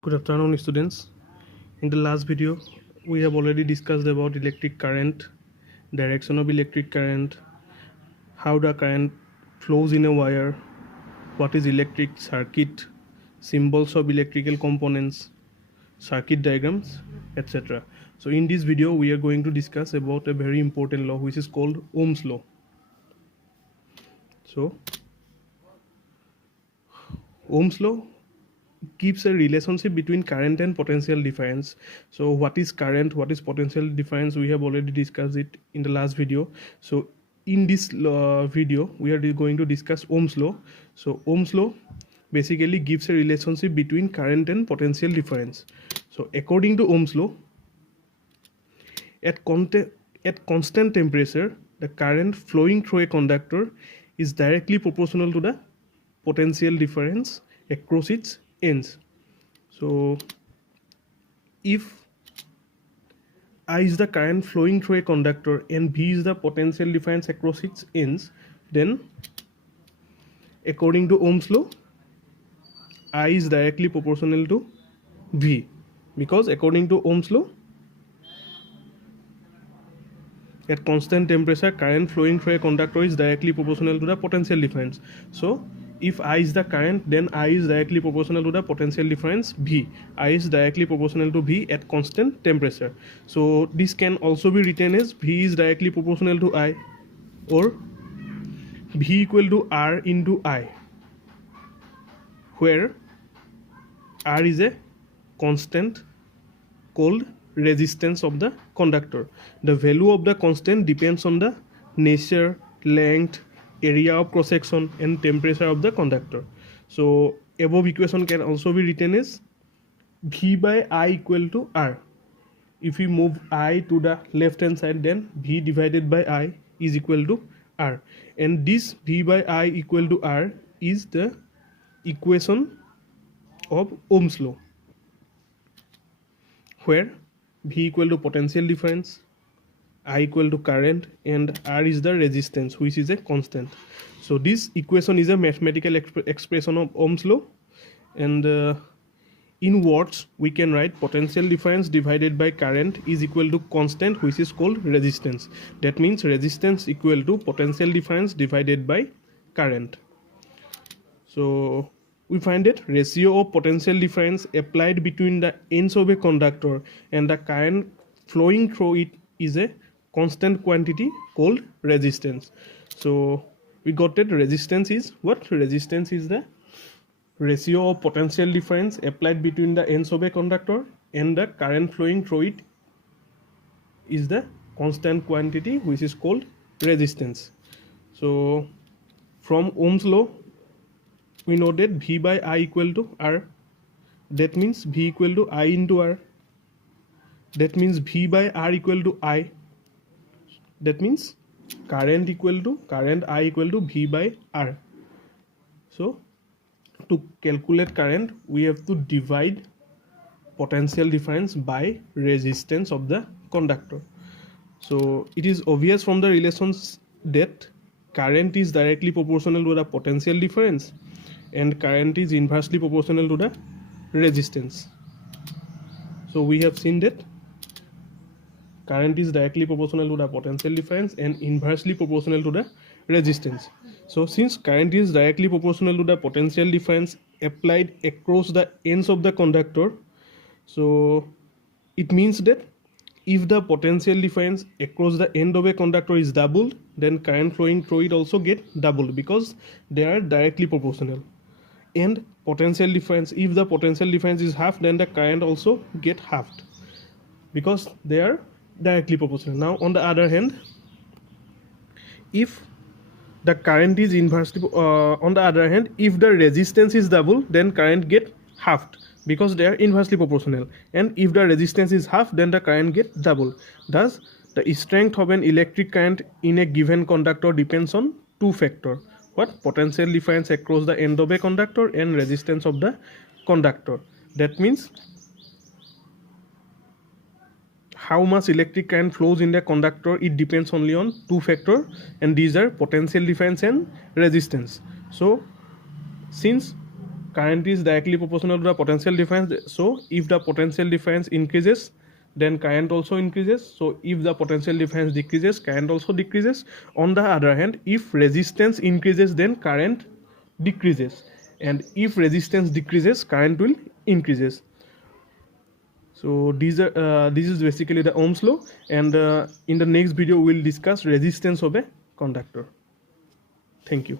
Good afternoon, students. In the last video, we have already discussed about electric current, direction of electric current, how the current flows in a wire, what is electric circuit, symbols of electrical components, circuit diagrams, etc. So in this video, we are going to discuss about a very important law which is called Ohm's law. So Ohm's law keeps a relationship between current and potential difference. So what is current, what is potential difference, we have already discussed it in the last video. So in this video we are going to discuss Ohm's law. So Ohm's law basically gives a relationship between current and potential difference. So according to Ohm's law, at constant temperature, the current flowing through a conductor is directly proportional to the potential difference across its ends. So if I is the current flowing through a conductor and V is the potential difference across its ends, then according to Ohm's law, I is directly proportional to V, because according to Ohm's law, at constant temperature, current flowing through a conductor is directly proportional to the potential difference. So if I is the current, then I is directly proportional to the potential difference V. I is directly proportional to V at constant temperature. So this can also be written as V is directly proportional to I, or V equal to R into I, where R is a constant called resistance of the conductor. The value of the constant depends on the nature, length, area of cross section and temperature of the conductor. So above equation can also be written as V by I equal to R. If we move I to the left hand side, then V divided by I is equal to R, and this V by I equal to R is the equation of Ohm's law, where V equal to potential difference, I equal to current, and R is the resistance, which is a constant. So this equation is a mathematical expression of Ohm's law, and in words we can write potential difference divided by current is equal to constant, which is called resistance. That means resistance equal to potential difference divided by current. So we find that ratio of potential difference applied between the ends of a conductor and the current flowing through it is a constant quantity called resistance. So we got that resistance is what? Resistance is the ratio of potential difference applied between the ends of a conductor and the current flowing through it is the constant quantity, which is called resistance. So from Ohm's law, we know that V by I equal to R. That means V equal to I into R. That means V by R equal to I. That means current I equal to V by R. So to calculate current, we have to divide potential difference by resistance of the conductor. So it is obvious from the relations that current is directly proportional to the potential difference and current is inversely proportional to the resistance. So we have seen that current is directly proportional to the potential difference and inversely proportional to the resistance. So since current is directly proportional to the potential difference applied across the ends of the conductor, so it means that if the potential difference across the end of a conductor is doubled, then current flowing through it also get doubled, because they are directly proportional. And potential difference, if the potential difference is half, then the current also get halved, because they are directly proportional. Now on the other hand, if the current is inversely on the other hand, if the resistance is double, then current get halved, because they are inversely proportional. And if the resistance is half, then the current get double. Thus the strength of an electric current in a given conductor depends on two factors: what? Potential difference across the end of a conductor and resistance of the conductor. That means how much electric current flows in the conductor, it depends only on two factors, and these are potential difference and resistance. So since current is directly proportional to the potential difference. So if the potential difference increases, then current also increases. So if the potential difference decreases, current also decreases. On the other hand, if resistance increases, then current decreases, and if resistance decreases, current will increases. So this is basically the Ohm's law, and in the next video we'll discuss resistance of a conductor. Thank you.